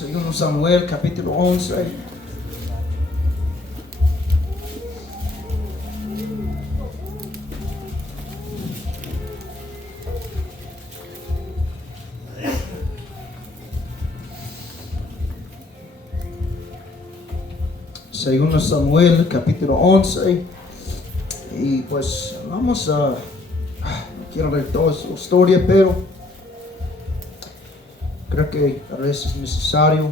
Segundo Samuel, capítulo 11. Segundo Samuel, capítulo 11. Y pues vamos a... No quiero leer toda su historia, pero creo que a veces es necesario.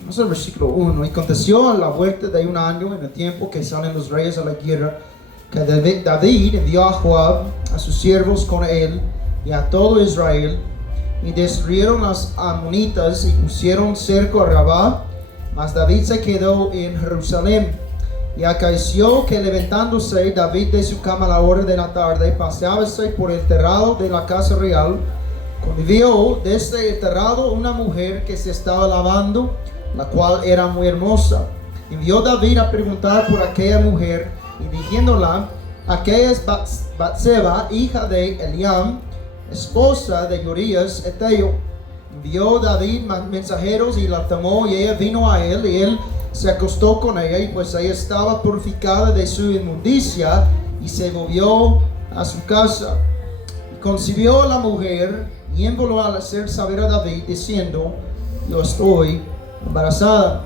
Vamos al versículo 1. Y aconteció a la vuelta de un año, en el tiempo que salen los reyes a la guerra, que David envió a Joab, a sus siervos con él y a todo Israel, y destruyeron las amonitas y pusieron cerco a Rabá, mas David se quedó en Jerusalén. Y acaeció que levantándose David de su cama a la hora de la tarde, paseábase por el terrado de la casa real, cuando vio desde el terrado una mujer que se estaba lavando, la cual era muy hermosa. Envió David a preguntar por aquella mujer, y diciéndola: aquella es Batseba, hija de Eliam, esposa de Urías Eteo. Envió David mensajeros y la tomó, y ella vino a él, y él se acostó con ella, y pues ella estaba purificada de su inmundicia, y se volvió a su casa. Y concibió a la mujer, y envió a hacer saber a David, diciendo: yo estoy embarazada.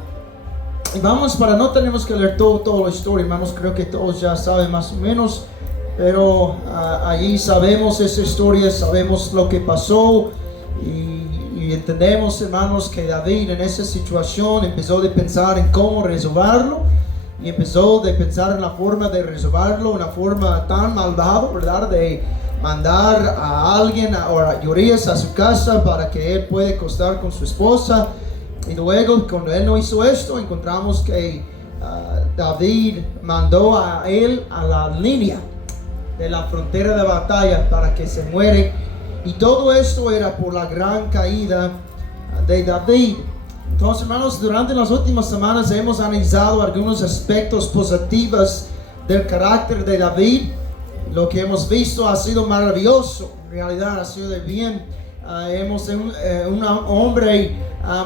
Y vamos, para no tenemos que leer toda la historia, hermanos, creo que todos ya saben más o menos, pero allí sabemos esa historia, sabemos lo que pasó, y entendemos, hermanos, que David en esa situación empezó de pensar en cómo resolverlo, y empezó de pensar en la forma de resolverlo, una forma tan malvada, ¿verdad? De mandar a alguien, a Urías, a su casa para que él pueda acostar con su esposa. Y luego, cuando él no hizo esto, encontramos que David mandó a él a la línea de la frontera de batalla para que se muere. Y todo esto era por la gran caída de David. Entonces, hermanos, durante las últimas semanas hemos analizado algunos aspectos positivos del carácter de David. Lo que hemos visto ha sido maravilloso, en realidad ha sido de bien. Hemos un hombre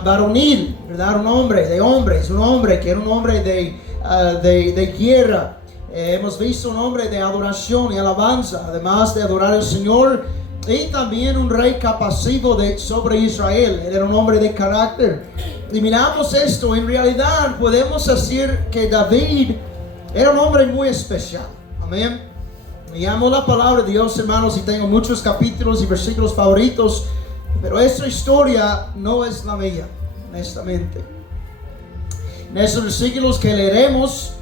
varonil, ¿verdad? Un hombre de hombres, un hombre que era un hombre de guerra. Hemos visto un hombre de adoración y alabanza, además de adorar al Señor, y también un rey capacito sobre Israel. Él era un hombre de carácter. Y miramos esto, en realidad podemos decir que David era un hombre muy especial. Amén. Me amo la palabra de Dios, hermanos, y tengo muchos capítulos y versículos favoritos, pero esta historia no es la mía, honestamente. En esos versículos que leímos,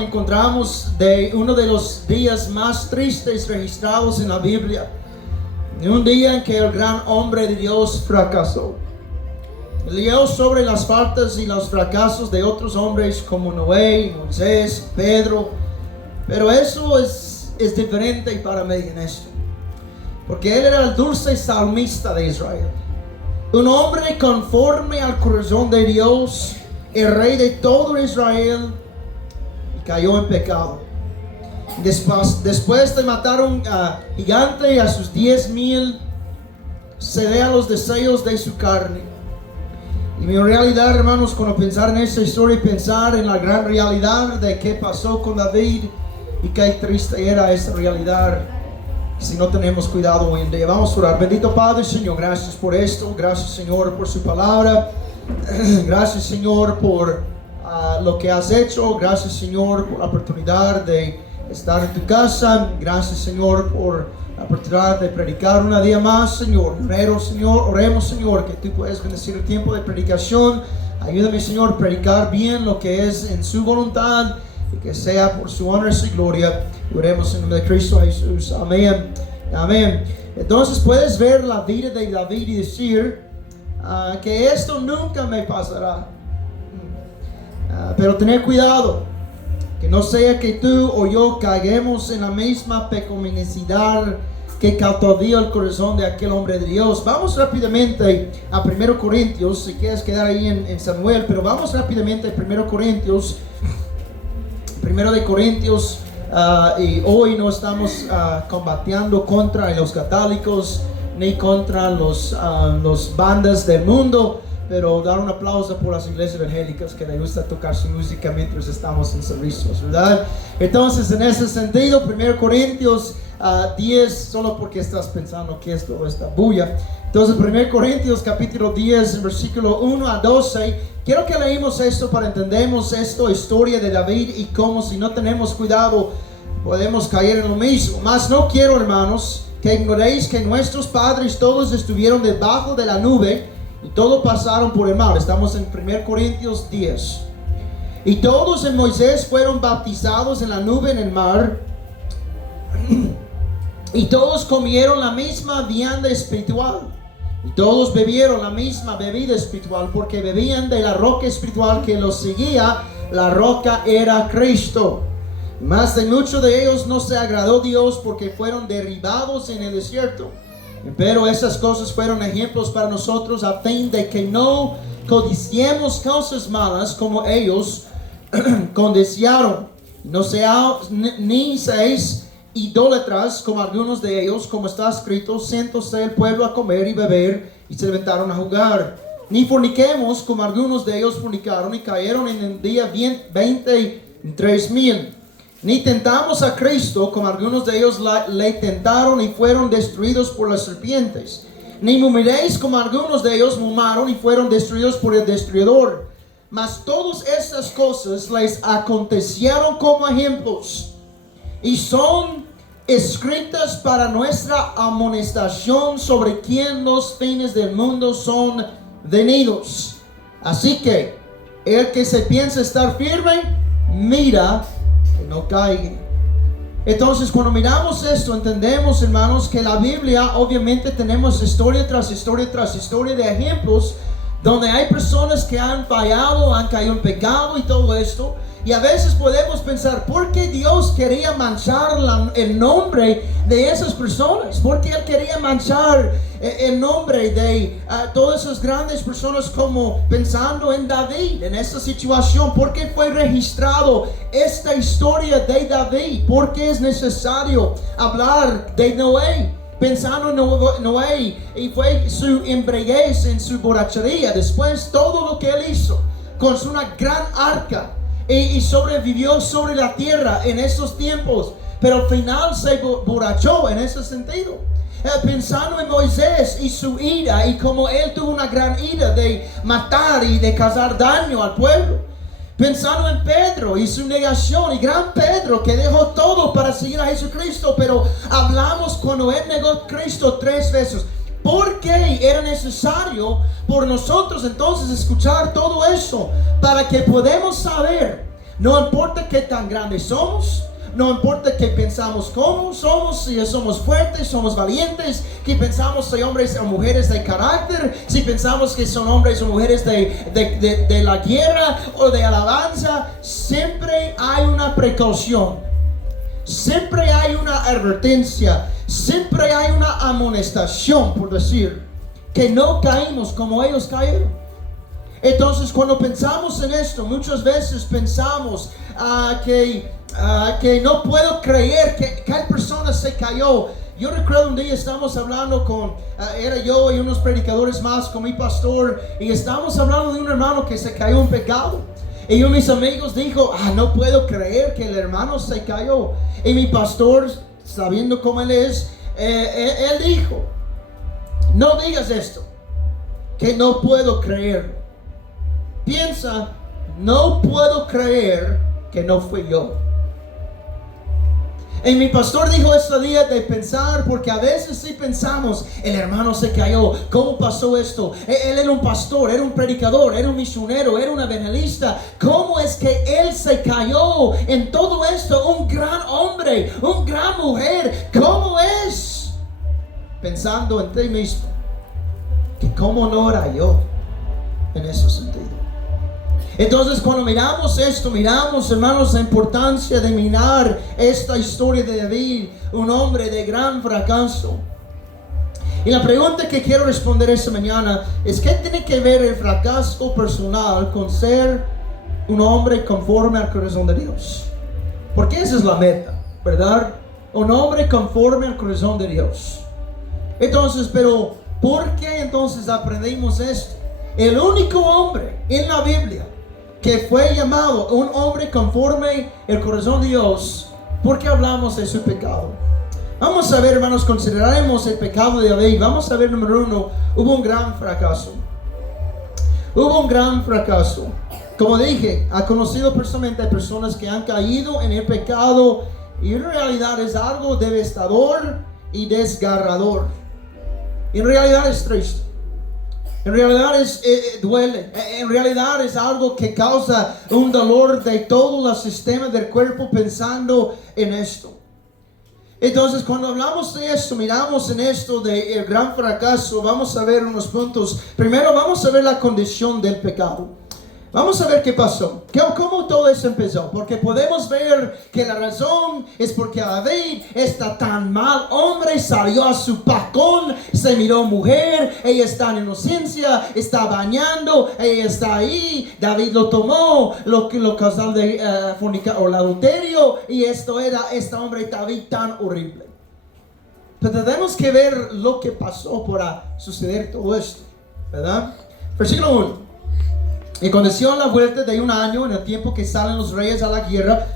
encontramos de uno de los días más tristes registrados en la Biblia, de un día en que el gran hombre de Dios fracasó. Leyó sobre las faltas y los fracasos de otros hombres como Noé, Moisés, Pedro, pero eso es diferente para mí en esto, porque él era el dulce salmista de Israel, un hombre conforme al corazón de Dios, el rey de todo Israel, y cayó en pecado. Después de matar a un gigante y a sus 10,000, cede a los deseos de su carne. Y mi realidad, hermanos, cuando pensar en esta historia y pensar en la gran realidad de qué pasó con David, y qué triste era esa realidad si no tenemos cuidado hoy en día. Vamos a orar. Bendito Padre, Señor, gracias por esto. Gracias, Señor, por su palabra. Gracias, Señor, por lo que has hecho. Gracias, Señor, por la oportunidad de estar en tu casa. Gracias, Señor, por la oportunidad de predicar un día más, Señor. Oremos, Señor, que tú puedes bendecir el tiempo de predicación. Ayúdame, Señor, a predicar bien lo que es en su voluntad, y que sea por su honra y su gloria. Oremos en el nombre de Cristo Jesús. Amén. Amén. Entonces puedes ver la vida de David y decir que esto nunca me pasará. Pero tener cuidado, que no sea que tú o yo caigamos en la misma pecaminosidad que cautivó el corazón de aquel hombre de Dios. Vamos rápidamente a 1 Corintios, si quieres quedar ahí en Samuel, pero vamos rápidamente a 1 Corintios y hoy no estamos combatiendo contra los católicos ni contra los bandas del mundo, pero dar un aplauso por las iglesias evangélicas que les gusta tocar su música mientras estamos en servicios, ¿verdad? Entonces, en ese sentido, 1 Corintios 10, solo porque estás pensando que es toda esta bulla. Entonces, 1 Corintios capítulo 10, versículo 1 a 12, quiero que leímos esto para entendemos esta historia de David y cómo si no tenemos cuidado podemos caer en lo mismo. Mas no quiero, hermanos, que ignoréis que nuestros padres todos estuvieron debajo de la nube y todos pasaron por el mar. Estamos en 1 Corintios 10. Y todos en Moisés fueron bautizados en la nube en el mar. Y todos comieron la misma vianda espiritual. Y todos bebieron la misma bebida espiritual, porque bebían de la roca espiritual que los seguía. La roca era Cristo. Mas de muchos de ellos no se agradó Dios, porque fueron derribados en el desierto. Pero esas cosas fueron ejemplos para nosotros, a fin de que no codiciemos cosas malas como ellos codiciaron. No seáis ni seáis idólatras como algunos de ellos, como está escrito: sentóse el pueblo a comer y beber, y se levantaron a jugar. Ni forniquemos como algunos de ellos fornicaron y cayeron en el día 23,000. Ni tentamos a Cristo como algunos de ellos le tentaron y fueron destruidos por las serpientes. Ni murmuréis como algunos de ellos murmuraron y fueron destruidos por el destruidor. Mas todas estas cosas les acontecieron como ejemplos, y son escritas para nuestra amonestación, sobre quien los fines del mundo son venidos. Así que el que se piensa estar firme, mira que no caiga. Entonces, cuando miramos esto, entendemos, hermanos, que la Biblia, obviamente tenemos historia tras historia tras historia de ejemplos donde hay personas que han fallado, han caído en pecado y todo esto. Y a veces podemos pensar, ¿por qué Dios quería manchar el nombre de esas personas? ¿Por qué Él quería manchar el nombre de todas esas grandes personas, como pensando en David, en esta situación? ¿Por qué fue registrado esta historia de David? ¿Por qué es necesario hablar de Noé? Pensando en Noé, y fue su embriaguez en su borrachería. Después todo lo que él hizo con una gran arca, y sobrevivió sobre la tierra en esos tiempos, pero al final se borrachó en ese sentido. Pensando en Moisés y su ira, y como él tuvo una gran ira de matar y de causar daño al pueblo. Pensando en Pedro y su negación, y gran Pedro que dejó todo para seguir a Jesucristo, pero hablamos cuando él negó a Cristo 3 veces. ¿Por qué era necesario por nosotros entonces escuchar todo eso? Para que podamos saber, no importa qué tan grandes somos, no importa qué pensamos cómo somos, si somos fuertes, somos valientes, que pensamos si hombres o mujeres de carácter, si pensamos que son hombres o mujeres de la guerra o de alabanza, siempre hay una precaución, siempre hay una advertencia, siempre hay una amonestación, por decir, que no caímos como ellos cayeron. Entonces, cuando pensamos en esto, muchas veces pensamos que no puedo creer que tal persona se cayó. Yo recuerdo un día estábamos hablando era yo y unos predicadores más con mi pastor, y estábamos hablando de un hermano que se cayó en pecado. Y uno de mis amigos dijo, no puedo creer que el hermano se cayó. Y mi pastor, sabiendo cómo él es, él dijo, no digas esto, que no puedo creer. Piensa, no puedo creer que no fui yo. Y mi pastor dijo este día de pensar, porque a veces sí pensamos, el hermano se cayó, ¿cómo pasó esto? Él era un pastor, era un predicador, era un misionero, era un evangelista. ¿Cómo es que él se cayó en todo esto? Un gran hombre, una gran mujer. ¿Cómo es? Pensando en ti mismo, que cómo no era yo en ese sentido. Entonces, cuando miramos esto, miramos, hermanos, la importancia de mirar esta historia de David, un hombre de gran fracaso. Y la pregunta que quiero responder esta mañana es: ¿qué tiene que ver el fracaso personal con ser un hombre conforme al corazón de Dios? Porque esa es la meta. ¿verdad? Un hombre conforme al corazón de Dios. Entonces, pero ¿por qué entonces aprendimos esto? El único hombre en la Biblia que fue llamado un hombre conforme al corazón de Dios, ¿por qué hablamos de su pecado? Vamos a ver, hermanos, consideraremos el pecado de David. Vamos a ver, número uno, hubo un gran fracaso. Hubo un gran fracaso. Como dije, ha conocido personalmente a personas que han caído en el pecado y en realidad es algo devastador y desgarrador. En realidad es triste. En realidad duele. En realidad es algo que causa un dolor de todo el sistema del cuerpo pensando en esto. Entonces, cuando hablamos de esto, miramos en esto del gran fracaso, vamos a ver unos puntos. Primero, vamos a ver la condición del pecado. Vamos a ver qué pasó, cómo todo eso empezó, porque podemos ver que la razón es porque David está tan mal hombre, salió a su pacón, se miró mujer, ella está en inocencia, está bañando, ella está ahí, David lo tomó, lo causal de fornicar o el adulterio, y esto era este hombre David tan horrible. Pero tenemos que ver lo que pasó para suceder todo esto, ¿verdad? Versículo 1. Y aconteció la vuelta de un año, en el tiempo que salen los reyes a la guerra,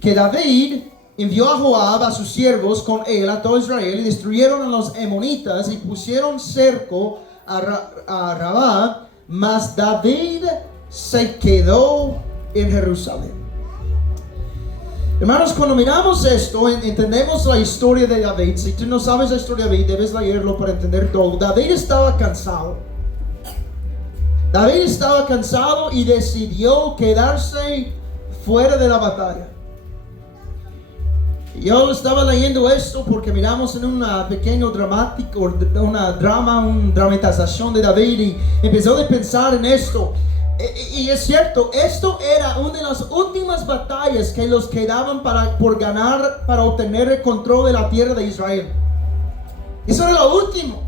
que David envió a Joab a sus siervos con él a todo Israel, y destruyeron a los emonitas y pusieron cerco a Rabá, mas David se quedó en Jerusalén. Hermanos, cuando miramos esto, entendemos la historia de David. Si tú no sabes la historia de David, debes leerlo para entender todo. David estaba cansado. David estaba cansado y decidió quedarse fuera de la batalla. Yo estaba leyendo esto porque miramos en una pequeño dramático, una dramatización de David, y empezó a pensar en esto. Y es cierto, esto era una de las últimas batallas que los quedaban por ganar, para obtener el control de la tierra de Israel. Eso era lo último.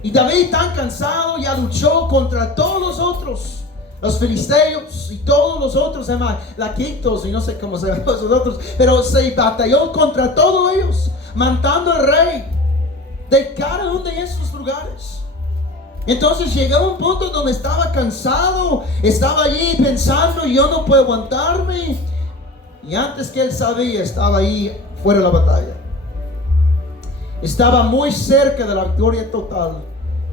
Y David, tan cansado, ya luchó contra todos los otros, los filisteos y todos los otros, además, laquitos y no sé cómo se llaman los otros, pero se batalló contra todos ellos, matando al rey de cada uno de esos lugares. Entonces llegó a un punto donde estaba cansado, estaba allí pensando, yo no puedo aguantarme, y antes que él sabía, estaba ahí fuera de la batalla. Estaba muy cerca de la victoria total,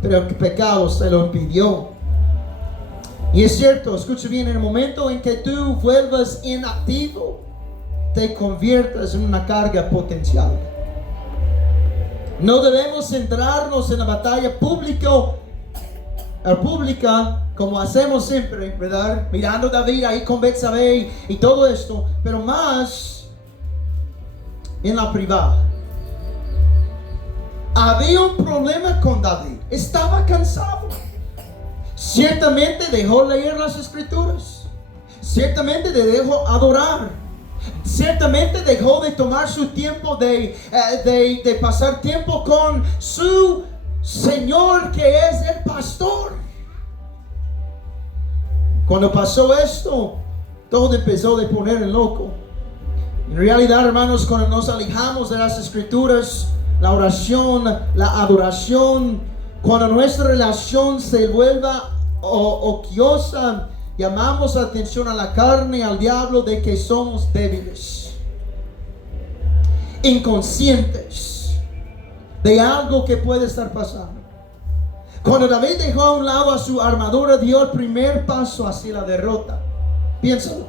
pero el pecado se lo impidió. Y es cierto, escucha bien, en el momento en que tú vuelvas inactivo, te conviertes en una carga potencial. No debemos centrarnos en la batalla pública como hacemos siempre, ¿verdad? Mirando a David ahí con Betsabé y todo esto, pero más en la privada. Había un problema con David. Estaba cansado. Ciertamente dejó leer las escrituras. Ciertamente dejó adorar. Ciertamente dejó de tomar su tiempo de pasar tiempo con su Señor, que es el pastor. Cuando pasó esto, todo empezó a poner en loco. En realidad, hermanos, cuando nos alejamos de las escrituras, la oración, la adoración, cuando nuestra relación se vuelva ociosa, llamamos la atención a la carne y al diablo de que somos débiles, inconscientes de algo que puede estar pasando. Cuando David dejó a un lado a su armadura, dio el primer paso hacia la derrota. Piénsalo.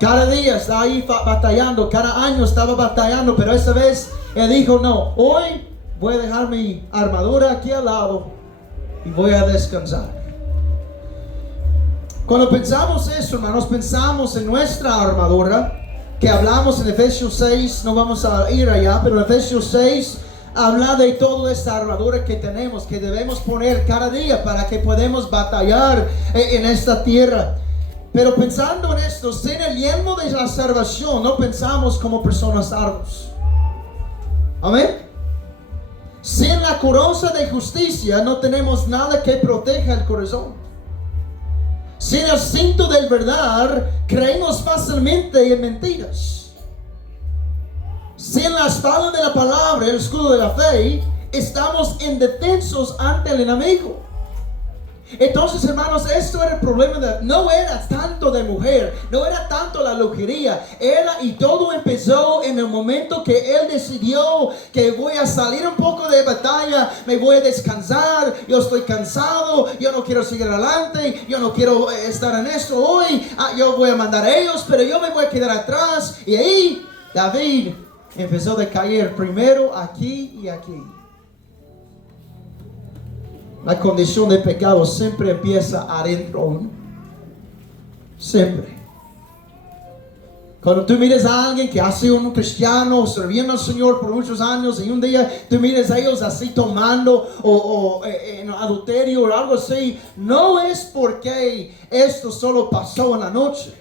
Cada día está ahí batallando, cada año estaba batallando, pero esa vez él dijo, no, hoy voy a dejar mi armadura aquí al lado y voy a descansar. Cuando pensamos eso, hermanos, pensamos en nuestra armadura, que hablamos en Efesios 6, no vamos a ir allá, pero en Efesios 6 habla de toda esta armadura que tenemos, que debemos poner cada día para que podamos batallar en esta tierra. Pero pensando en esto, sin el yelmo de la salvación, no pensamos como personas salvos. Amén. Sin la coraza de justicia, no tenemos nada que proteja el corazón. Sin el cinto de verdad, creemos fácilmente en mentiras. Sin la espada de la palabra, el escudo de la fe, estamos indefensos ante el enemigo. Entonces, hermanos, esto era el problema no era tanto de mujer, no era tanto la lujuria, y todo empezó en el momento que él decidió que voy a salir un poco de batalla, me voy a descansar, yo estoy cansado, yo no quiero seguir adelante, yo no quiero estar en esto hoy, yo voy a mandar a ellos, pero yo me voy a quedar atrás. Y ahí David empezó a caer primero aquí y aquí. La condición de pecado siempre empieza adentro. Siempre. Cuando tú miras a alguien que ha sido un cristiano sirviendo al Señor por muchos años y un día tú miras a ellos así tomando o en adulterio o algo así, no es porque esto solo pasó en la noche.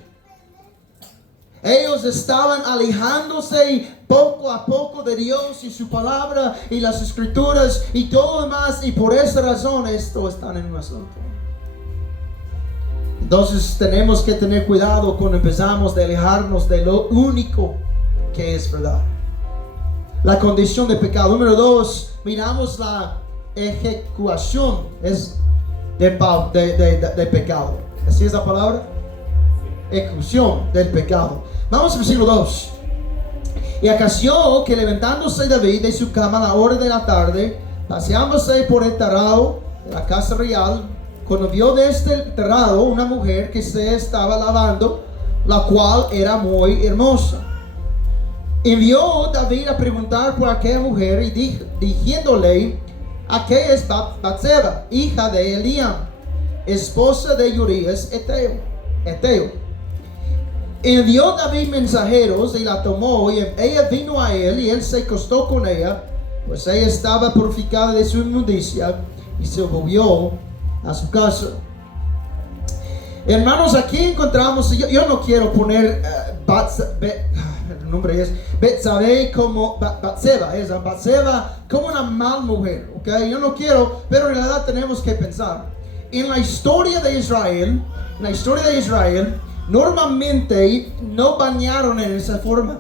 Ellos estaban alejándose poco a poco de Dios y su palabra y las escrituras y todo lo demás, y por esa razón esto está en un asunto. Entonces tenemos que tener cuidado cuando empezamos a alejarnos de lo único que es verdad. La condición de pecado. Número 2, miramos la ejecución de pecado. ¿Así es la palabra? Ejecución del pecado. Vamos al versículo 2. Y acaeció que levantándose David de su cama a la hora de la tarde, paseándose por el terrado de la casa real, cuando vio desde el terrado una mujer que se estaba lavando, la cual era muy hermosa. Envió David a preguntar por aquella mujer y diciéndole: aquella es Batseba, hija de Eliam, esposa de Urías Eteo. Envió David mensajeros y la tomó, y ella vino a él y él se acostó con ella, pues ella estaba purificada de su inmundicia, y se volvió a su casa. Hermanos, aquí encontramos, yo no quiero poner el nombre es Betsabé como Batseba como una mal mujer, ¿ok? Yo no quiero, pero en realidad tenemos que pensar en la historia de Israel. Normalmente no bañaron en esa forma.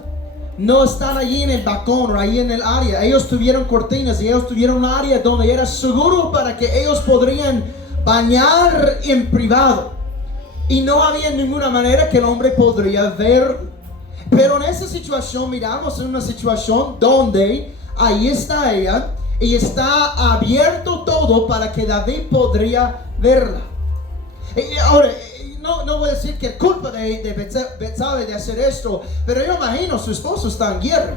No están allí en el balcón o ahí en el área. Ellos tuvieron cortinas y ellos tuvieron un área donde era seguro para que ellos podrían bañar en privado. Y no había ninguna manera que el hombre podría ver. Pero en esa situación miramos en una situación donde ahí está ella y está abierto todo para que David podría verla. Ahora, no voy a decir que es culpa de Betsabé de hacer esto, pero yo imagino su esposo está en guerra.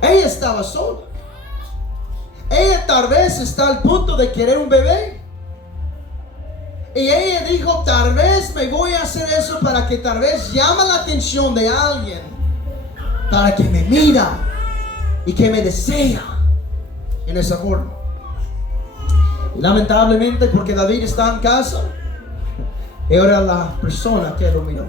Ella estaba sola. Ella tal vez está al punto de querer un bebé. Y ella dijo: tal vez me voy a hacer eso para que tal vez llame la atención de alguien, para que me mira y que me desea en esa forma. Y lamentablemente, porque David está en casa, era la persona que lo miró.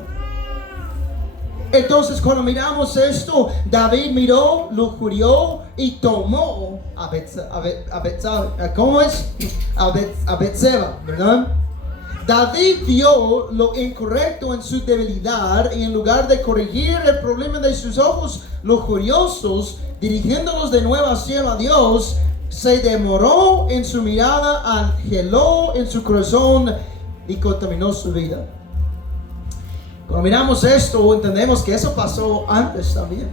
Entonces, cuando miramos esto, David miró, lujurió y tomó a Betseba, ¿verdad? David vio lo incorrecto en su debilidad y en lugar de corregir el problema de sus ojos lujuriosos, dirigiéndolos de nuevo hacia Dios, se demoró en su mirada, angeló en su corazón y contaminó su vida. Cuando miramos esto, entendemos que eso pasó antes también.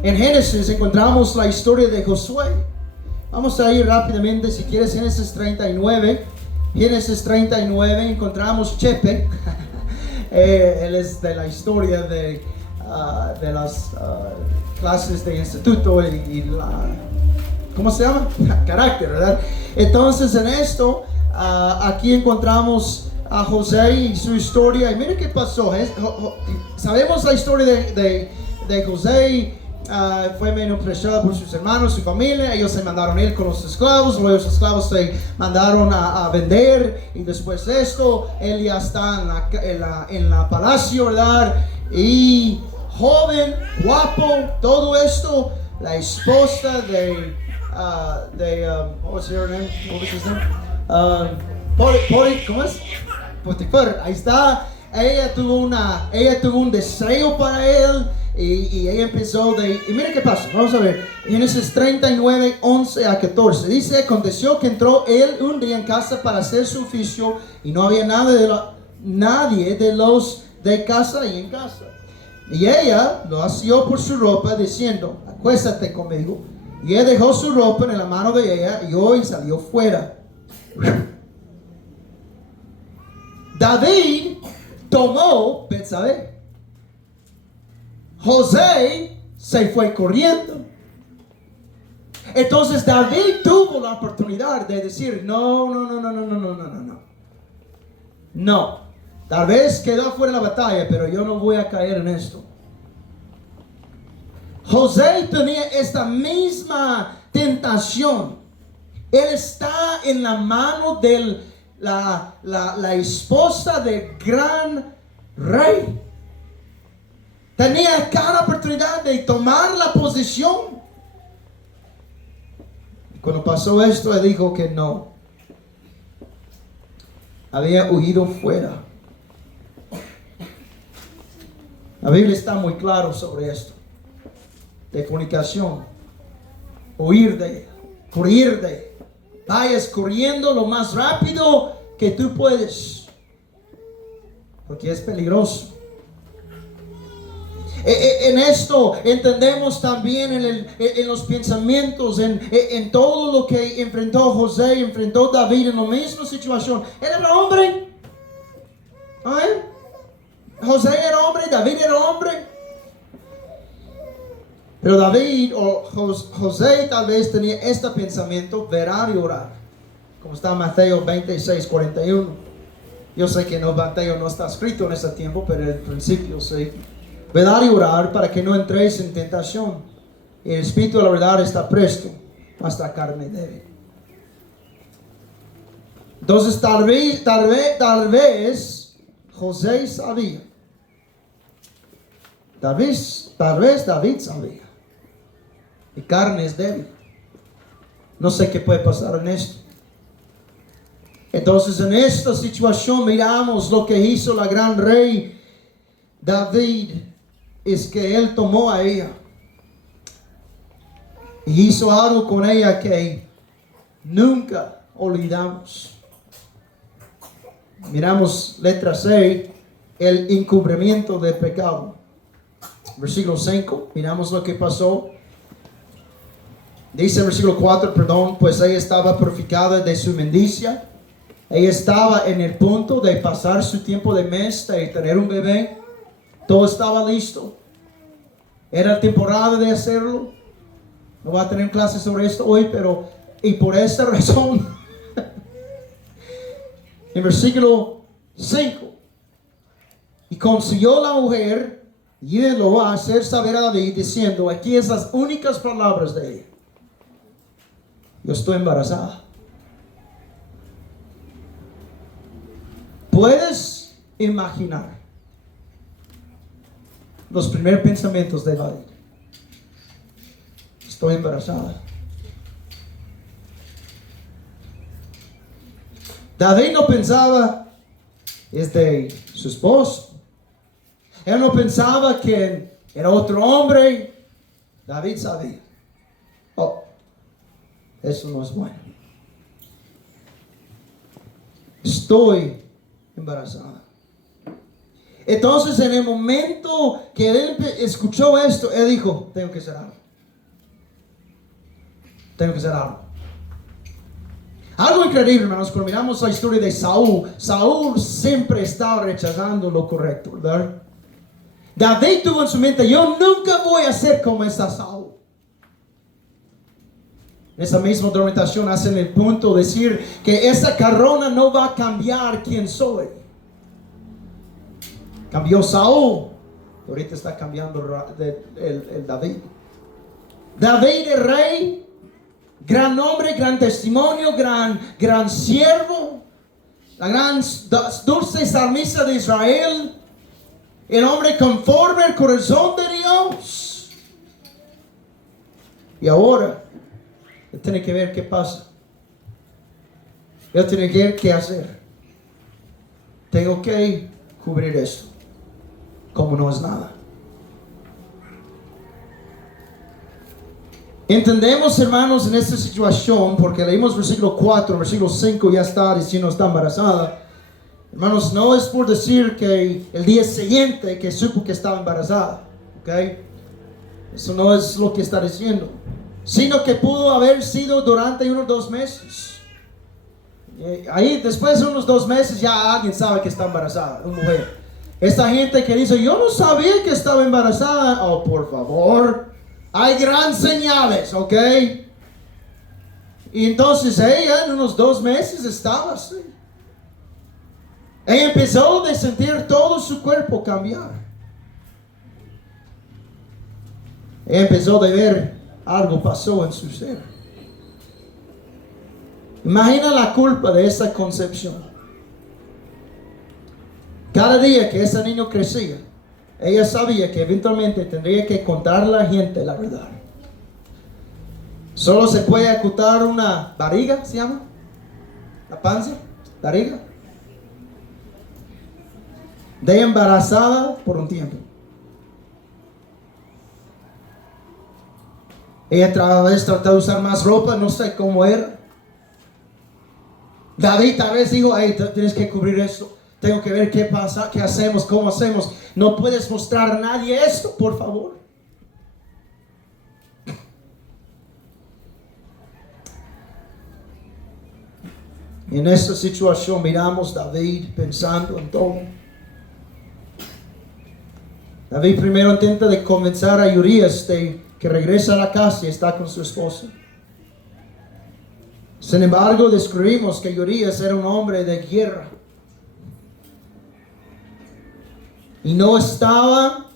En Génesis encontramos la historia de Josué. Vamos a ir rápidamente, si quieres, Génesis 39. Génesis 39 encontramos Chepe. Él es de la historia de las clases de instituto y la, ¿cómo se llama? Carácter, ¿verdad? Entonces en esto, aquí encontramos a José y su historia. Y mire qué pasó. Sabemos la historia de José. Fue menospreciado por sus hermanos, su familia. Ellos se mandaron él con los esclavos. Luego los esclavos se mandaron a vender. Y después de esto, él ya está en la palacio, ¿verdad? Y joven, guapo, todo esto. La esposa ¿cómo se llama? ¿Cómo es? Potifar. Ahí está. Ella tuvo un deseo para él. y ella empezó y mira qué pasa, vamos a ver, Génesis 39, 11 a 14, dice, aconteció que entró él un día en casa para hacer su oficio, y no había nadie de los de casa y en casa. Y ella lo asió por su ropa, diciendo, acuéstate conmigo. Y él dejó su ropa en la mano de ella, y hoy salió fuera. David tomó Betsabé. José se fue corriendo. Entonces David tuvo la oportunidad de decir, no. No, tal vez quedó fuera de la batalla, pero yo no voy a caer en esto. José tenía esta misma tentación. Él está en la mano de la esposa del gran rey. Tenía cada oportunidad de tomar la posición. Cuando pasó esto, él dijo que no. Había huido fuera. La Biblia está muy claro sobre esto. De fornicación. Huir de, correr de. Vayas corriendo lo más rápido que tú puedes. Porque es peligroso. En esto entendemos también en los pensamientos, en todo lo que enfrentó José, enfrentó David en la misma situación. Él era hombre. ¿Eh? José era hombre, David era hombre. Pero David o José tal vez tenía este pensamiento, verar y orar. Como está en Mateo 26, 41. Yo sé que Mateo no está escrito en ese tiempo, pero en el principio sí. Velar y orar para que no entréis en tentación. Y el espíritu de la verdad está presto, hasta la carne débil. Entonces tal vez José sabía. Tal vez David sabía. Mi carne es débil. No sé qué puede pasar en esto. Entonces en esta situación miramos lo que hizo la gran rey David. Es que él tomó a ella y hizo algo con ella que nunca olvidamos. Miramos letra C, el encubrimiento del pecado. Versículo 5, miramos lo que pasó. Dice en versículo 4, pues ella estaba purificada de su mendicia. Ella estaba en el punto de pasar su tiempo de mes, de tener un bebé. Todo estaba listo. Era temporada de hacerlo. No voy a tener clases sobre esto hoy, pero y por esta razón, en versículo 5, y consiguió la mujer hielo a hacer saber a David, diciendo, aquí es las únicas palabras de ella: yo estoy embarazada. ¿Puedes imaginar los primeros pensamientos de David? Estoy embarazada. David no pensaba es de su esposo. Él no pensaba que era otro hombre. David sabía. Oh, eso no es bueno. Estoy embarazada. Entonces en el momento que él escuchó esto, él dijo, tengo que hacer algo. Tengo que hacer algo. Algo increíble, hermanos, cuando miramos la historia de Saúl. Saúl siempre estaba rechazando lo correcto, ¿verdad? David tuvo en su mente, yo nunca voy a ser como esta Saúl. Esa misma argumentación hace en el punto de decir que esa corona no va a cambiar quién soy. Cambió Saúl, ahorita está cambiando el David. David el rey, gran hombre, gran testimonio, gran siervo, la gran dulce salmista de Israel, el hombre conforme al corazón de Dios. Y ahora él tiene que ver qué pasa. Él tiene que ver qué hacer. Tengo que cubrir esto como no es nada. Entendemos, hermanos, en esta situación, porque leímos versículo 4, versículo 5 ya está diciendo está embarazada. Hermanos, no es por decir que el día siguiente que supo que estaba embarazada, ¿ok? Eso no es lo que está diciendo, sino que pudo haber sido durante unos 2 meses. Ahí después de unos 2 meses ya alguien sabe que está embarazada, una mujer. Esta gente que dice, yo no sabía que estaba embarazada, oh, por favor, hay gran señales, ¿ok? Y entonces ella en unos 2 meses estaba así. Ella empezó a sentir todo su cuerpo cambiar. Ella empezó a ver algo pasó en su ser. Imagina la culpa de esa concepción. Cada día que ese niño crecía, ella sabía que eventualmente tendría que contarle a la gente la verdad. Solo se puede ocultar una barriga, ¿se llama? La panza, barriga. De embarazada por un tiempo. Ella trató de usar más ropa, no sé cómo era. David tal vez dijo, hey, tienes que cubrir eso. Tengo que ver qué pasa, qué hacemos, cómo hacemos. No puedes mostrar a nadie esto, por favor. En esta situación miramos a David pensando en todo. David primero intenta de convencer a Urías de que regrese a la casa y está con su esposa. Sin embargo, descubrimos que Urías era un hombre de guerra. Y no estaba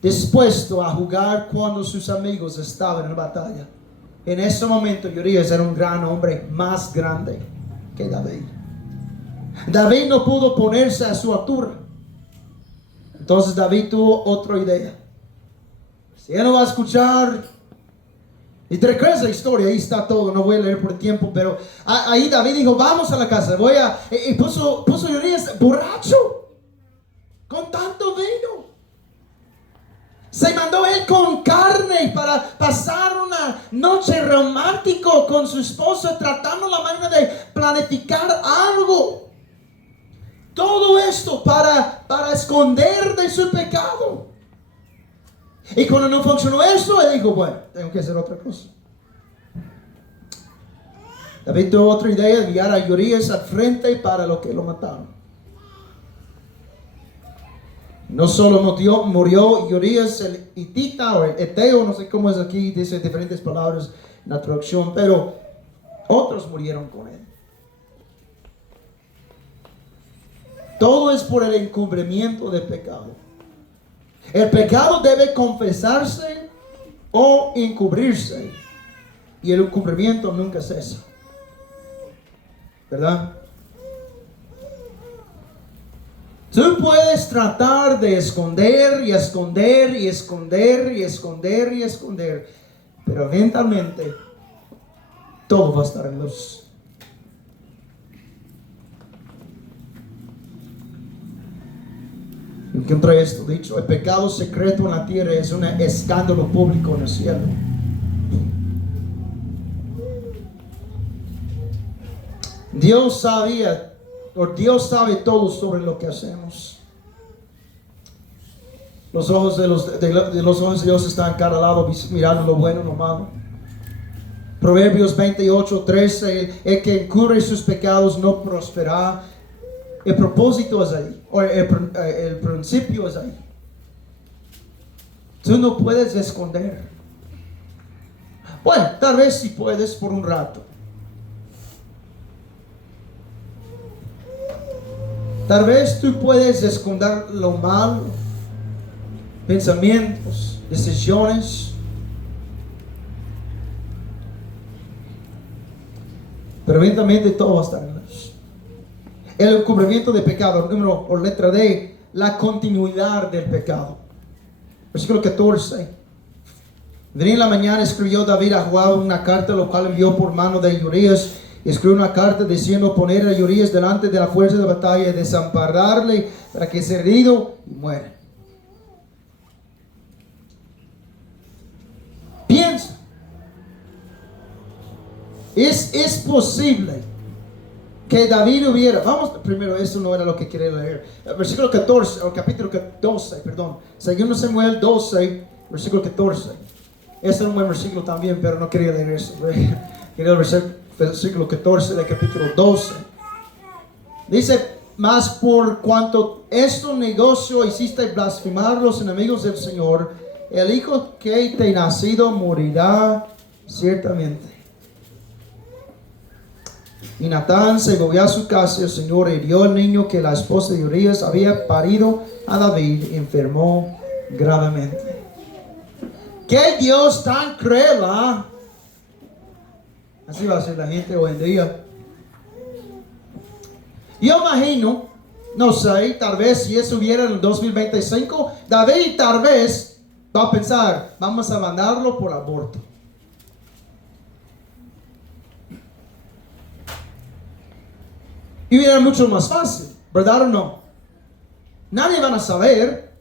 dispuesto a jugar cuando sus amigos estaban en la batalla. En ese momento, Urías era un gran hombre, más grande que David. David no pudo ponerse a su altura. Entonces David tuvo otra idea. Si él no va a escuchar, y te recuerdas la historia, ahí está todo, no voy a leer por el tiempo, pero ahí David dijo, vamos a la casa, y puso Urías borracho, con tanto vino. Se mandó él con carne para pasar una noche romántica con su esposa, tratando la manera de planificar algo. Todo esto para esconder de su pecado. Y cuando no funcionó eso, él dijo, bueno, tengo que hacer otra cosa. David tuvo otra idea de enviar a Urías al frente para lo que lo mataron. No solo murió Urías el hitita o el eteo, no sé cómo es aquí, dice diferentes palabras en la traducción, pero otros murieron con él. Todo es por el encubrimiento del pecado. El pecado debe confesarse o encubrirse. Y el encubrimiento nunca cesa. ¿Verdad? Tú puedes tratar de esconder y esconder y esconder y esconder y esconder. Pero eventualmente todo va a estar en luz. Encontré esto dicho: el pecado secreto en la tierra es un escándalo público en el cielo. Dios sabe todo sobre lo que hacemos. Los ojos de los ojos de Dios están a cada lado, mirando lo bueno y lo malo. Proverbios 28:13, el que encubre sus pecados no prosperará. El propósito es ahí, o el principio es ahí. Tú no puedes esconder. Bueno, tal vez si puedes por un rato. Tal vez tú puedes esconder lo malo, pensamientos, decisiones. Pero eventualmente todo va a estar en luz. El encubrimiento de pecado, número o letra D, la continuidad del pecado. Versículo 14. Venía en la mañana, escribió David a Joab una carta, lo cual envió por mano de Urías. Y escribió una carta diciendo poner a Urías delante de la fuerza de batalla y desampararle para que sea herido y muera. Piensa, Es posible que David hubiera, vamos primero, eso no era lo que quería leer. Versículo 14, o capítulo 12, perdón. Segundo Samuel 12, versículo 14. Ese es un buen versículo también, pero no quería leer eso. Quería leer versículo 14 del capítulo 12. Dice, mas por cuanto este negocio hiciste blasfemar los enemigos del Señor, el hijo que te ha nacido morirá ciertamente. Y Natán se volvió a su casa y el Señor hirió al niño que la esposa de Urías había parido a David y enfermó gravemente. ¿Qué Dios tan cruel? Así va a ser la gente hoy en día. Yo imagino, no sé, tal vez si eso hubiera en el 2025, David tal vez va a pensar, vamos a mandarlo por aborto. Y hubiera mucho más fácil, ¿verdad o no? Nadie van a saber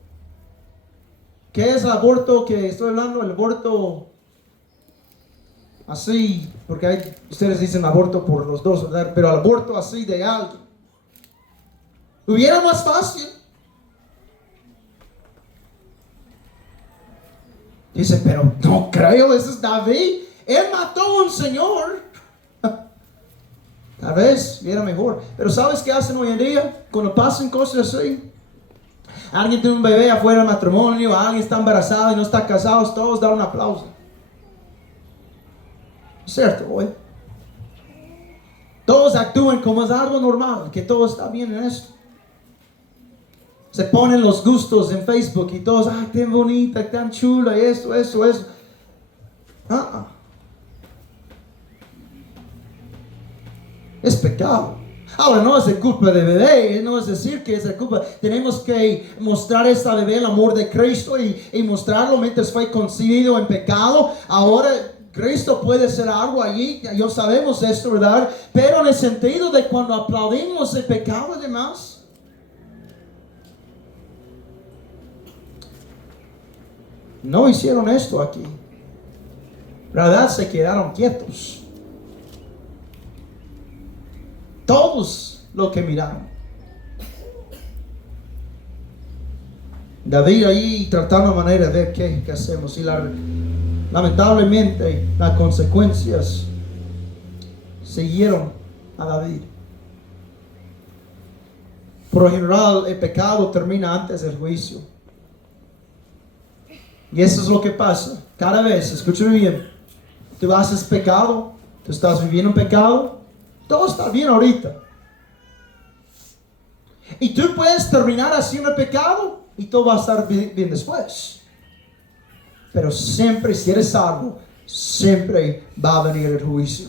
qué es el aborto que estoy hablando, el aborto así, porque ustedes dicen aborto por los dos, ¿verdad? Pero el aborto así de alguien. Hubiera más fácil. Dice, pero no creo, ese es David. Él mató a un señor. Tal vez era mejor. Pero ¿sabes qué hacen hoy en día? Cuando pasan cosas así. Alguien tiene un bebé afuera del matrimonio, alguien está embarazada y no está casado, todos dan un aplauso. ¿Cierto, güey? Todos actúan como es algo normal, que todo está bien en esto. Se ponen los gustos en Facebook y todos, ay, tan bonita, tan chula, y eso. Es pecado. Ahora no es de culpa de bebé, no es decir que es de culpa. Tenemos que mostrar a esta bebé el amor de Cristo y mostrarlo mientras fue concebido en pecado. Ahora Cristo puede ser algo allí, ya sabemos esto, ¿verdad? Pero en el sentido de cuando aplaudimos el pecado de demás. No hicieron esto aquí. ¿Verdad? Se quedaron quietos. Todos los que miraron. David ahí tratando manera de ver qué hacemos. Y lamentablemente las consecuencias siguieron a David. Por lo general el pecado termina antes del juicio. Y eso es lo que pasa. Cada vez, escúchame bien, tú haces pecado, tú estás viviendo un pecado, todo está bien ahorita. Y tú puedes terminar haciendo el pecado y todo va a estar bien después. Pero siempre, si eres salvo, siempre va a venir el juicio.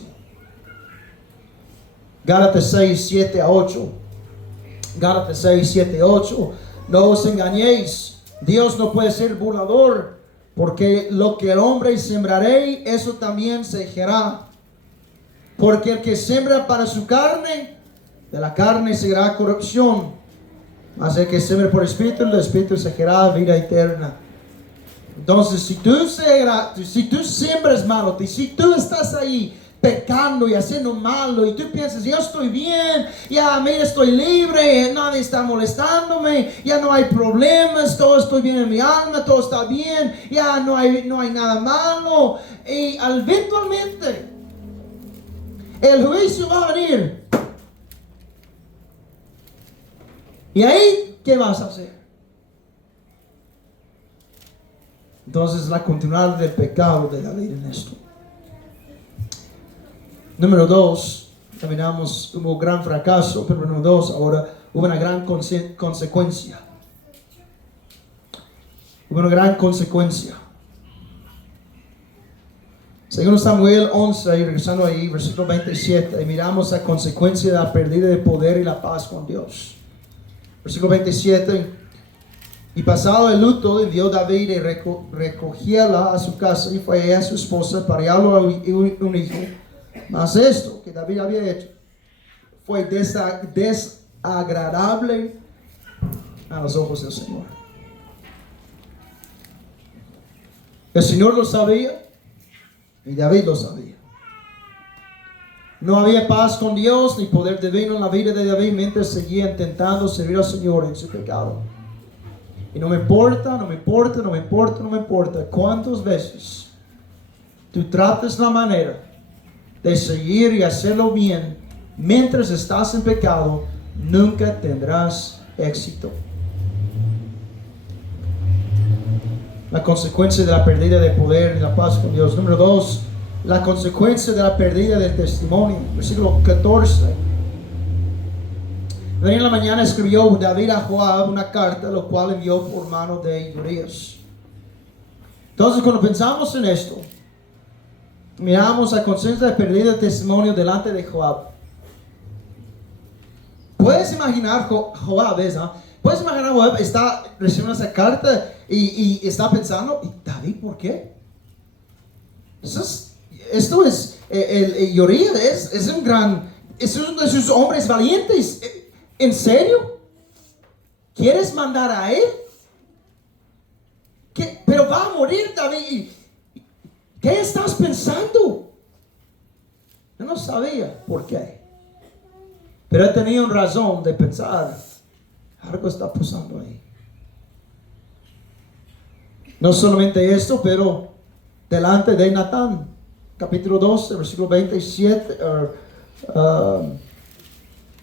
Gálatas 6, 7 a 8. Gálatas 6, 7 a 8. No os engañéis. Dios no puede ser burlador, porque lo que el hombre sembraré, eso también segará. Porque el que siembra para su carne, de la carne segará corrupción. Mas el que siembra por espíritu, del espíritu segará vida eterna. Entonces, si tú siembras malo, si tú estás ahí pecando y haciendo malo y tú piensas, yo estoy bien, ya mira, estoy libre, nadie está molestándome, ya no hay problemas, todo estoy bien en mi alma, todo está bien, ya no hay nada malo, y eventualmente el juicio va a venir. Y ahí, ¿qué vas a hacer? Entonces, la continuidad del pecado de David en esto. Número 2, terminamos, hubo gran fracaso, pero número 2, ahora hubo una gran consecuencia. Hubo una gran consecuencia. Segundo Samuel 11, regresando ahí, versículo 27, y miramos la consecuencia de la pérdida de poder y la paz con Dios. Versículo 27, y pasado el luto, envió David y recogióla a su casa, y fue ella su esposa, pariólo un hijo. Mas esto que David había hecho fue desagradable a los ojos del Señor. El Señor lo sabía y David lo sabía. No había paz con Dios ni poder divino en la vida de David mientras seguía intentando servir al Señor en su pecado. Y no me importa cuántas veces tú trates la manera de seguir y hacerlo bien mientras estás en pecado, nunca tendrás éxito. La consecuencia de la pérdida de poder y la paz con Dios. Número 2, la consecuencia de la pérdida del testimonio. Versículo 14. En la mañana escribió David a Joab una carta, lo cual envió por mano de Urias. Entonces, cuando pensamos en esto, miramos la consecuencia de pérdida del testimonio delante de Joab. ¿Puedes imaginar Joab, ¿Puedes imaginar Joab está recibiendo esa carta y está pensando, ¿y David por qué? Esto es, Urias es uno de sus hombres valientes. ¿En serio? ¿Quieres mandar a él? Pero va a morir David. ¿Qué estás pensando? Yo no sabía por qué. Pero él tenía una razón de pensar. Algo está pasando ahí. No solamente esto, pero delante de Natán. Capítulo 12, versículo 27.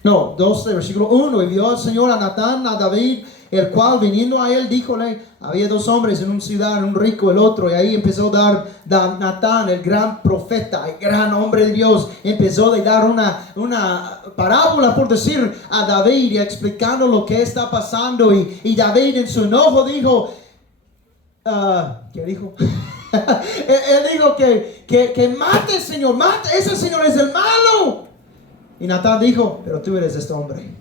12, versículo 1. Envió el Señor a Natán, a David, el cual viniendo a él, díjole, había dos hombres en una ciudad, un rico, el otro, y ahí empezó a dar Natán, el gran profeta, el gran hombre de Dios, empezó a dar una parábola, por decir, a David, y explicando lo que está pasando, y David en su enojo dijo, ¿qué dijo? Él dijo que mate, Señor, mate, ese Señor es el malo. Y Natán dijo, pero tú eres este hombre.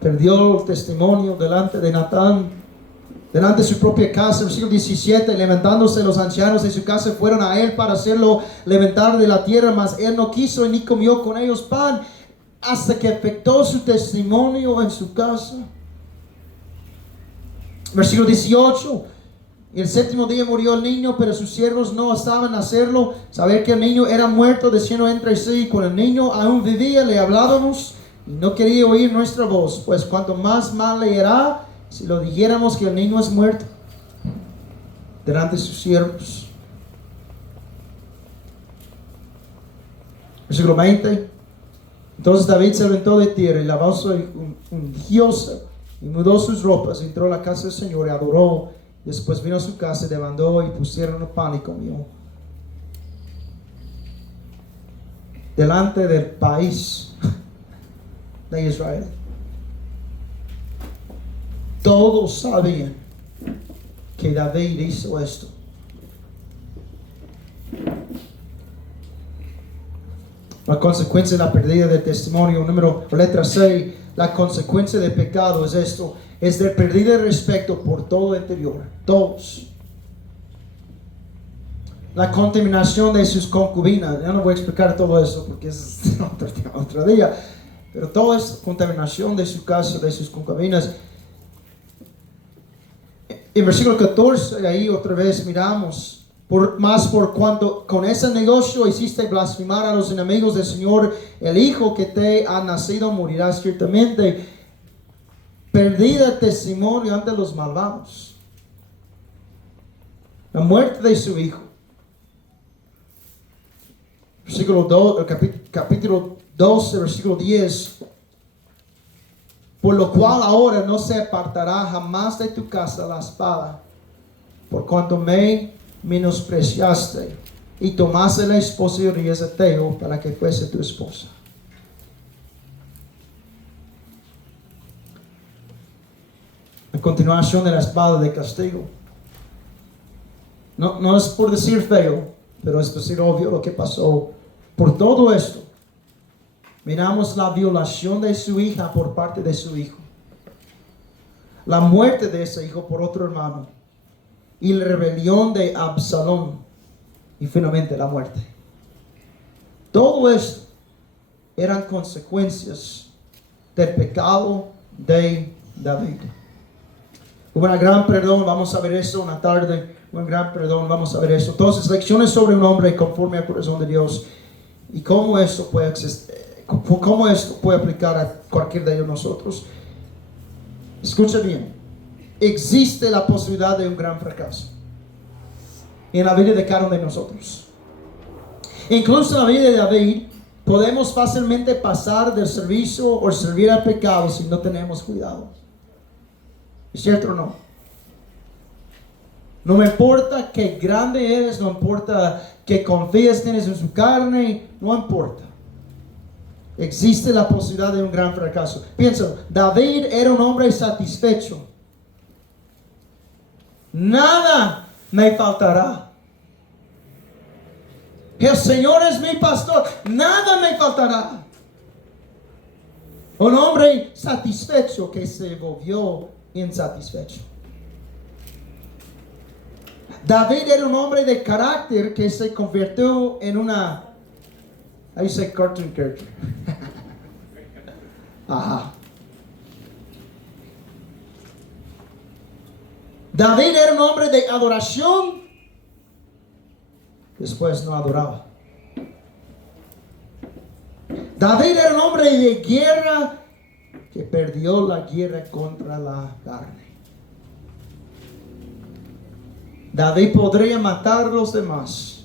Perdió el testimonio delante de Natán, delante de su propia casa. Versículo 17, levantándose los ancianos de su casa fueron a él para hacerlo levantar de la tierra, mas él no quiso ni comió con ellos pan hasta que efectuó su testimonio en su casa. Versículo 18. Y el séptimo día murió el niño, pero sus siervos no osaban hacerlo saber que el niño era muerto, diciendo entre sí, cuando el niño aún vivía, le hablábamos y no quería oír nuestra voz, pues cuanto más mal le hará si lo dijéramos que el niño es muerto delante de sus siervos. Versículo 20. Entonces David se levantó de tierra y lavóse y ungióse y mudó sus ropas, entró a la casa del Señor y adoró. Después vino a su casa, levantó y pusieron el pan y comió. Delante del país de Israel, todos sabían que David hizo esto. La consecuencia de la pérdida del testimonio, letra 6, la consecuencia del pecado es esto. Es de pérdida de respeto por todo el interior. Todos. La contaminación de sus concubinas. Ya no voy a explicar todo eso porque es otro día. Pero todo es contaminación de su casa, de sus concubinas. En versículo 14, ahí otra vez miramos. Por cuanto con ese negocio hiciste blasfemar a los enemigos del Señor, el hijo que te ha nacido morirá ciertamente. Perdida el testimonio ante los malvados. La muerte de su hijo. Capítulo 12, versículo 10. Por lo cual ahora no se apartará jamás de tu casa la espada, por cuanto me menospreciaste y tomaste la esposa de Urias Eteo para que fuese tu esposa. A continuación de la espada de castigo. No es por decir feo, pero es decir obvio lo que pasó. Por todo esto, miramos la violación de su hija por parte de su hijo, la muerte de ese hijo por otro hermano, y la rebelión de Absalón, y finalmente la muerte. Todo esto eran consecuencias del pecado de David. Hubo un gran perdón, vamos a ver eso una tarde. Un gran perdón, vamos a ver eso. Entonces, lecciones sobre un hombre conforme al corazón de Dios y cómo esto puede existir, cómo esto puede aplicar a cualquiera de nosotros. Escucha bien, existe la posibilidad de un gran fracaso en la vida de cada uno de nosotros. Incluso en la vida de David, podemos fácilmente pasar del servicio o servir al pecado si no tenemos cuidado. ¿Es cierto o no? No me importa qué grande eres, no importa qué confías tienes en su carne, no importa. Existe la posibilidad de un gran fracaso. Piensa, David era un hombre satisfecho. Nada me faltará. El Señor es mi pastor, nada me faltará. Un hombre satisfecho que se volvió insatisfecho. David era un hombre de carácter que se convirtió en una, I say cartoon character. Ajá. David era un hombre de adoración, después no adoraba. David era un hombre de guerra que perdió la guerra contra la carne. David podría matar a los demás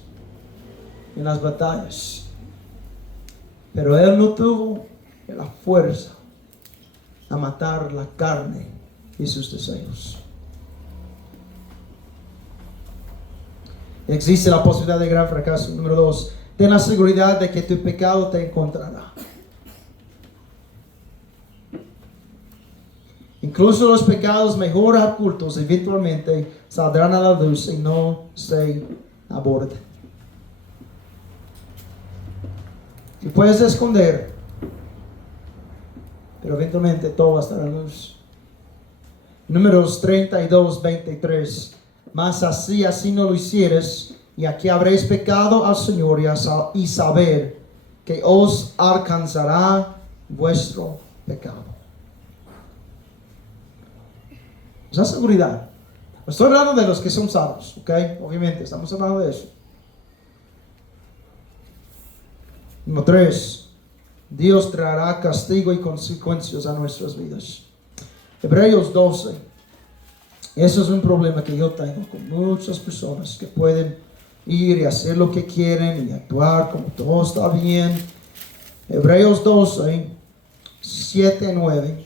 en las batallas, pero él no tuvo la fuerza a matar la carne y sus deseos. Existe la posibilidad de gran fracaso. Número 2, ten la seguridad de que tu pecado te encontrará. Incluso los pecados mejor ocultos eventualmente saldrán a la luz y no se abordan. Te puedes esconder, pero eventualmente todo va a estar a la luz. Números 32, 23. Mas así no lo hicieres, y aquí habréis pecado al Señor y saber que os alcanzará vuestro pecado. Esa seguridad. Estoy hablando de los que son salvos, ¿ok? Obviamente, estamos hablando de eso. Número 3. Dios traerá castigo y consecuencias a nuestras vidas. Hebreos 12. Eso es un problema que yo tengo con muchas personas que pueden ir y hacer lo que quieren y actuar como todo está bien. Hebreos 12, 7 y 9.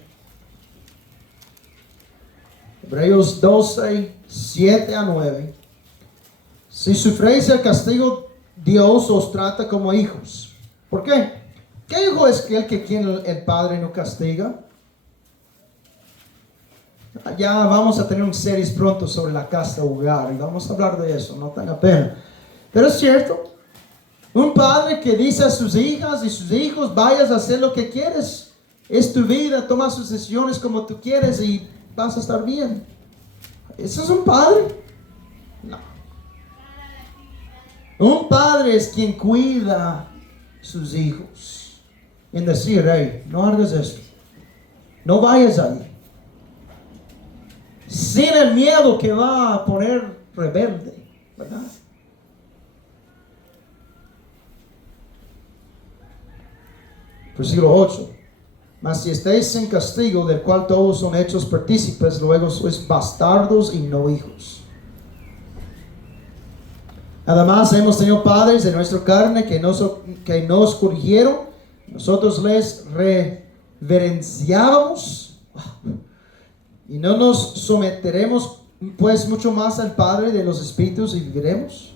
Hebreos 12, 7 a 9. Si sufréis el castigo, Dios os trata como hijos. ¿Por qué? ¿Qué hijo es aquel que quien el Padre no castiga? Ya vamos a tener un series pronto sobre la casa hogar y vamos a hablar de eso, no tenga pena. Pero es cierto, un padre que dice a sus hijas y sus hijos, vayas a hacer lo que quieres, es tu vida, toma sus decisiones como tú quieres y vas a estar bien. ¿Eso es un padre? No. Un padre es quien cuida sus hijos en decir, hey, no hagas esto, no vayas ahí, sin el miedo que va a poner rebelde, ¿verdad? Versículo 8. Mas si estáis en castigo, del cual todos son hechos partícipes, luego sois bastardos y no hijos. Además, hemos tenido padres de nuestra carne que nos corrigieron, nosotros les reverenciábamos, y no nos someteremos pues mucho más al Padre de los Espíritus y viviremos.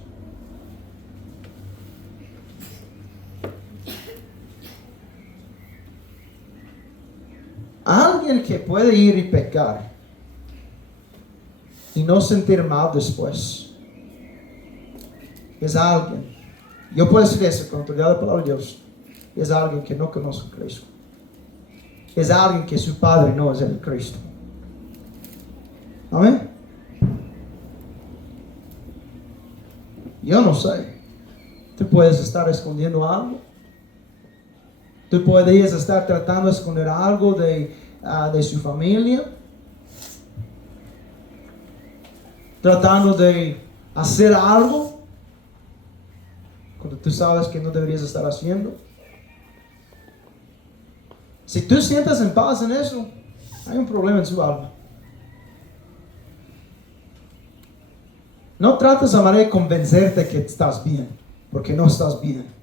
Alguien que puede ir y pecar y no sentir mal después es alguien, yo puedo decir eso con autoridad de la palabra de Dios, es alguien que no conoce a Cristo, es alguien que su padre no es el Cristo. Amén. Yo no sé, tú puedes estar escondiendo algo. Tú podrías estar tratando de esconder algo de su familia. tratando de hacer algo cuando tú sabes que no deberías estar haciendo. Si tú sientas en paz en eso, hay un problema en su alma. No trates, Amaré, de convencerte que estás bien, porque no estás bien.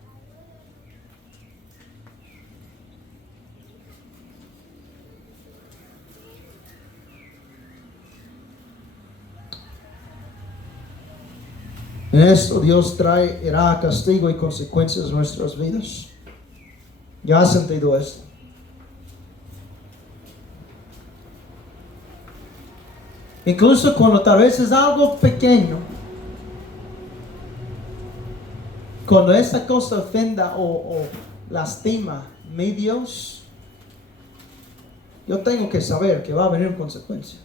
En esto Dios traerá castigo y consecuencias en nuestras vidas. ¿Ya has sentido esto? Incluso cuando tal vez es algo pequeño, cuando esa cosa ofenda o lastima mi Dios, yo tengo que saber que va a venir consecuencia.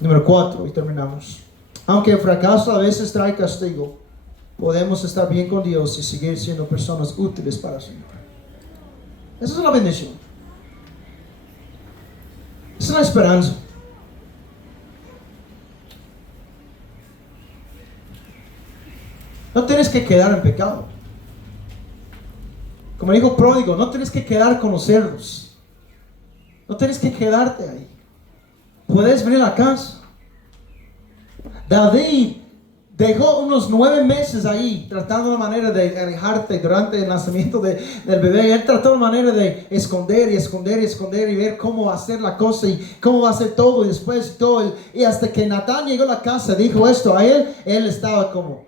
Número 4, y terminamos. Aunque el fracaso a veces trae castigo, podemos estar bien con Dios y seguir siendo personas útiles para el Señor. Esa es una bendición. Es una esperanza. No tienes que quedar en pecado. Como dijo Pródigo, no tienes que quedar con los cerdos. No tienes que quedarte ahí. Puedes venir a casa. David dejó unos 9 meses ahí, tratando la manera de alejarte durante el nacimiento del bebé. Él trató la manera de esconder y ver cómo hacer la cosa y cómo va a hacer todo y después todo. Y hasta que Natán llegó a la casa, dijo esto a él estaba como,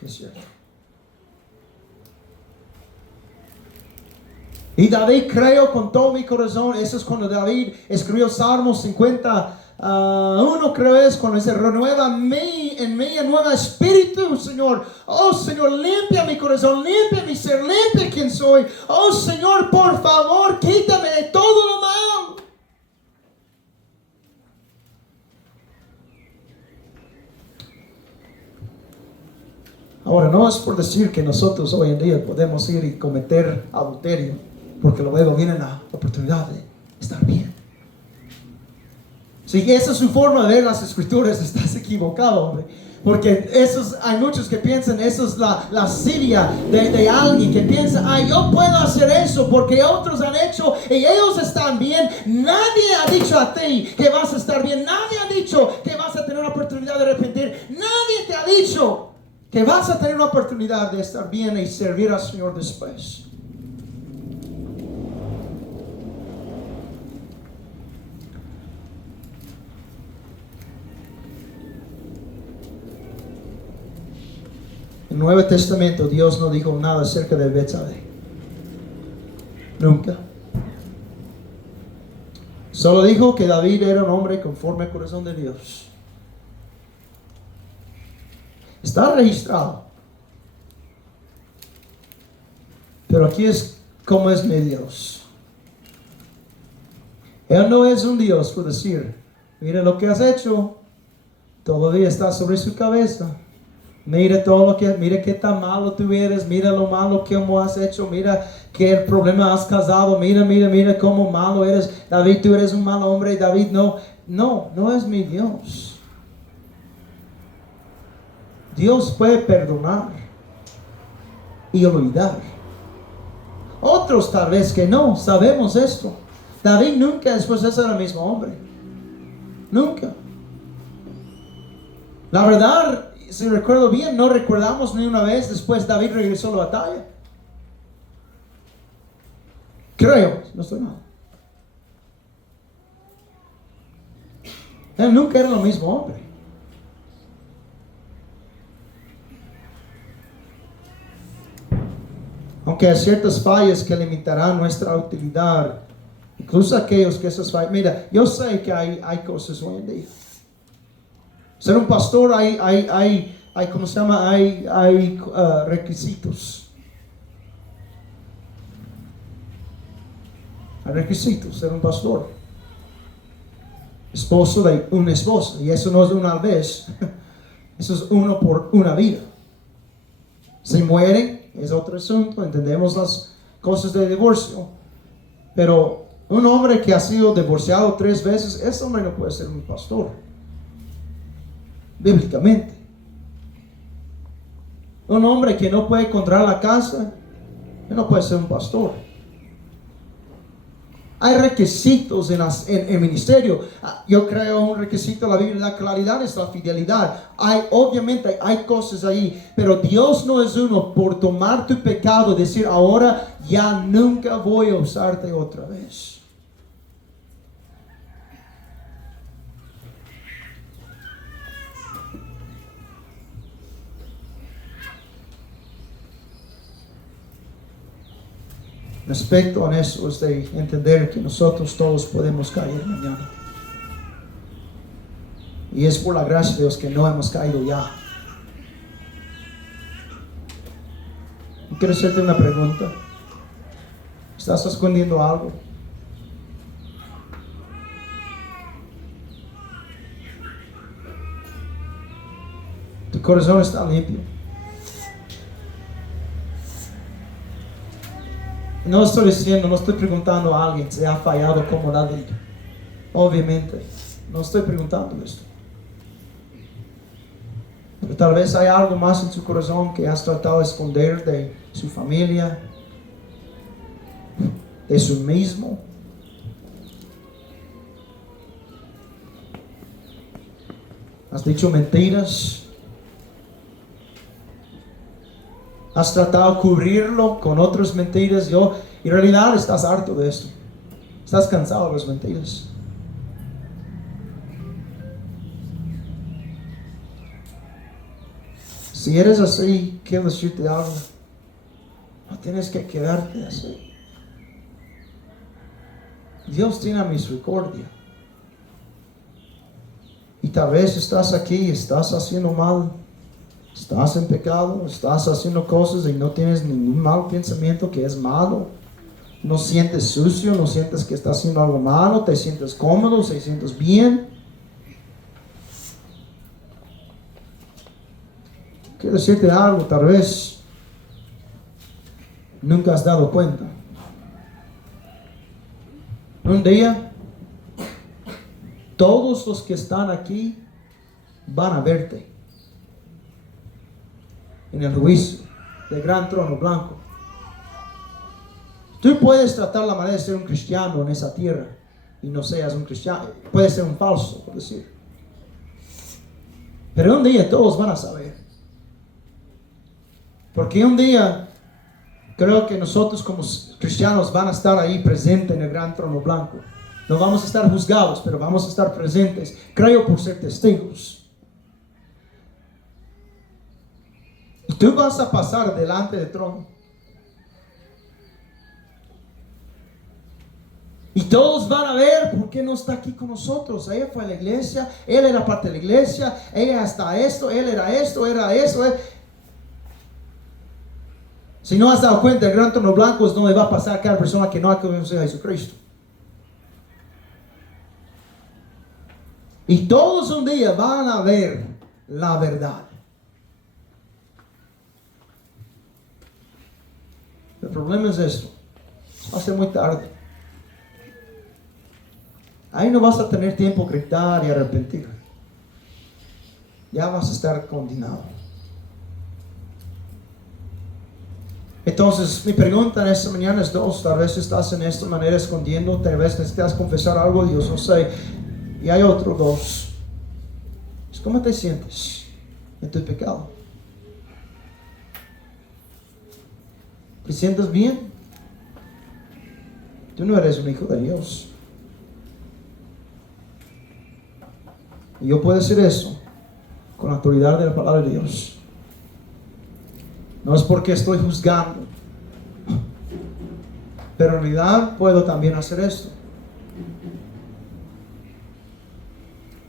es cierto. Y David creyó con todo mi corazón. Eso es cuando David escribió Salmos 51, creo es, cuando dice, renueva en mí nuevo espíritu, Señor. Oh Señor, limpia mi corazón, limpia mi ser, limpia quien soy. Oh Señor, por favor, quítame de todo lo malo. Ahora, no es por decir que nosotros hoy en día podemos ir y cometer adulterio, porque luego viene la oportunidad de estar bien. Si esa es su forma de ver las escrituras, estás equivocado, hombre. Porque hay muchos que piensan, eso es la Siria de alguien que piensa, yo puedo hacer eso porque otros han hecho y ellos están bien. Nadie ha dicho a ti que vas a estar bien. Nadie ha dicho que vas a tener una oportunidad de arrepentir. Nadie te ha dicho que vas a tener una oportunidad de estar bien y servir al Señor después. En el Nuevo Testamento Dios no dijo nada acerca de Betsabé. Nunca. Solo dijo que David era un hombre conforme al corazón de Dios. Está registrado. Pero aquí es como es mi Dios. Él no es un Dios por decir, mira lo que has hecho, todavía está sobre su cabeza. Mira qué tan malo tú eres, mira lo malo que has hecho, mira qué problema has causado, mira cómo malo eres. David, tú eres un mal hombre. David, no es mi Dios. Dios puede perdonar y olvidar. Otros tal vez que no, sabemos esto. David nunca después de ser el mismo hombre. Nunca. La verdad, si recuerdo bien, no recordamos ni una vez después David regresó a la batalla. Creo, no estoy mal. Él nunca era el mismo hombre. Aunque hay ciertas fallas que limitarán nuestra utilidad, incluso aquellos que esas fallas. Mira, yo sé que hay cosas hoy en día. Ser un pastor hay ¿cómo se llama? Hay requisitos. Hay requisitos ser un pastor. Esposo de una esposa. Y eso no es de una vez. Eso es uno por una vida. Si mueren, es otro asunto. Entendemos las cosas de divorcio. Pero Un hombre que ha sido divorciado 3 veces, ese hombre no puede ser un pastor, bíblicamente. Un hombre que no puede encontrar la casa, no puede ser un pastor. Hay requisitos en el ministerio. Yo creo un requisito de la Biblia, la claridad es la fidelidad. Obviamente hay cosas ahí, pero Dios no es uno por tomar tu pecado y decir ahora ya nunca voy a usarte otra vez. Respecto a eso es de entender que nosotros todos podemos caer mañana. Y es por la gracia de Dios que no hemos caído ya. Y quiero hacerte una pregunta. ¿Estás escondiendo algo? Tu corazón está limpio. No estoy preguntando a alguien si ha fallado como David. Obviamente, no estoy preguntando esto. Pero tal vez hay algo más en su corazón que has tratado de esconder de su familia, de su mismo. Has dicho mentiras. Has tratado de cubrirlo con otras mentiras. En realidad estás harto de esto. Estás cansado de las mentiras. Si eres así, quiero decirte algo. No tienes que quedarte así. Dios tiene misericordia. Y tal vez estás aquí, estás haciendo mal. Estás en pecado, estás haciendo cosas y no tienes ningún mal pensamiento que es malo. No sientes sucio, no sientes que estás haciendo algo malo, te sientes cómodo, te sientes bien. Quiero decirte algo, tal vez nunca has dado cuenta. Un día, todos los que están aquí van a verte en el juicio del gran trono blanco. Tú puedes tratar la manera de ser un cristiano en esa tierra y no seas un cristiano. Puedes ser un falso, por decir. Pero un día todos van a saber. Porque un día creo que nosotros como cristianos van a estar ahí presentes en el gran trono blanco. No vamos a estar juzgados, pero vamos a estar presentes. Creo por ser testigos. Y tú vas a pasar delante del trono. Y todos van a ver por qué no está aquí con nosotros. Ella fue a la iglesia, él era parte de la iglesia, ella está esto, él era esto, era eso. Si no has dado cuenta, el gran trono blanco es donde va a pasar cada persona que no ha conocido a Jesucristo. Y todos un día van a ver la verdad. El problema es esto. Va a ser muy tarde. Ahí no vas a tener tiempo de gritar y arrepentir. Ya vas a estar condenado. Entonces, mi pregunta en esta mañana es dos. Tal vez estás en esta manera escondiendo. Tal vez necesitas confesar algo a Dios. No sé. Y hay otro dos. ¿Cómo te sientes en tu pecado? ¿Te sientes bien? Tú no eres un hijo de Dios. Y yo puedo decir eso con la autoridad de la palabra de Dios. No es porque estoy juzgando, pero en realidad puedo también hacer esto.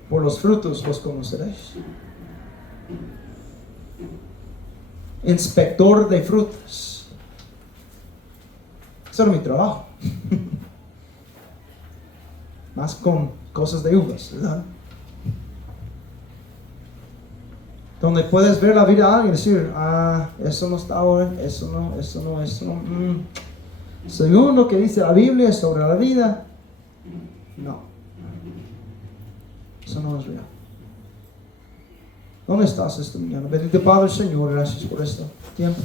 Por los frutos los conoceréis. Inspector de frutas. Eso era mi trabajo. Más con cosas de uvas, ¿verdad? Donde puedes ver la vida de alguien y decir, eso no está bueno, eso no. según lo que dice la Biblia sobre la vida, no. Eso no es real. ¿Dónde estás esta mañana? Bendito Padre, Señor, gracias por este tiempo.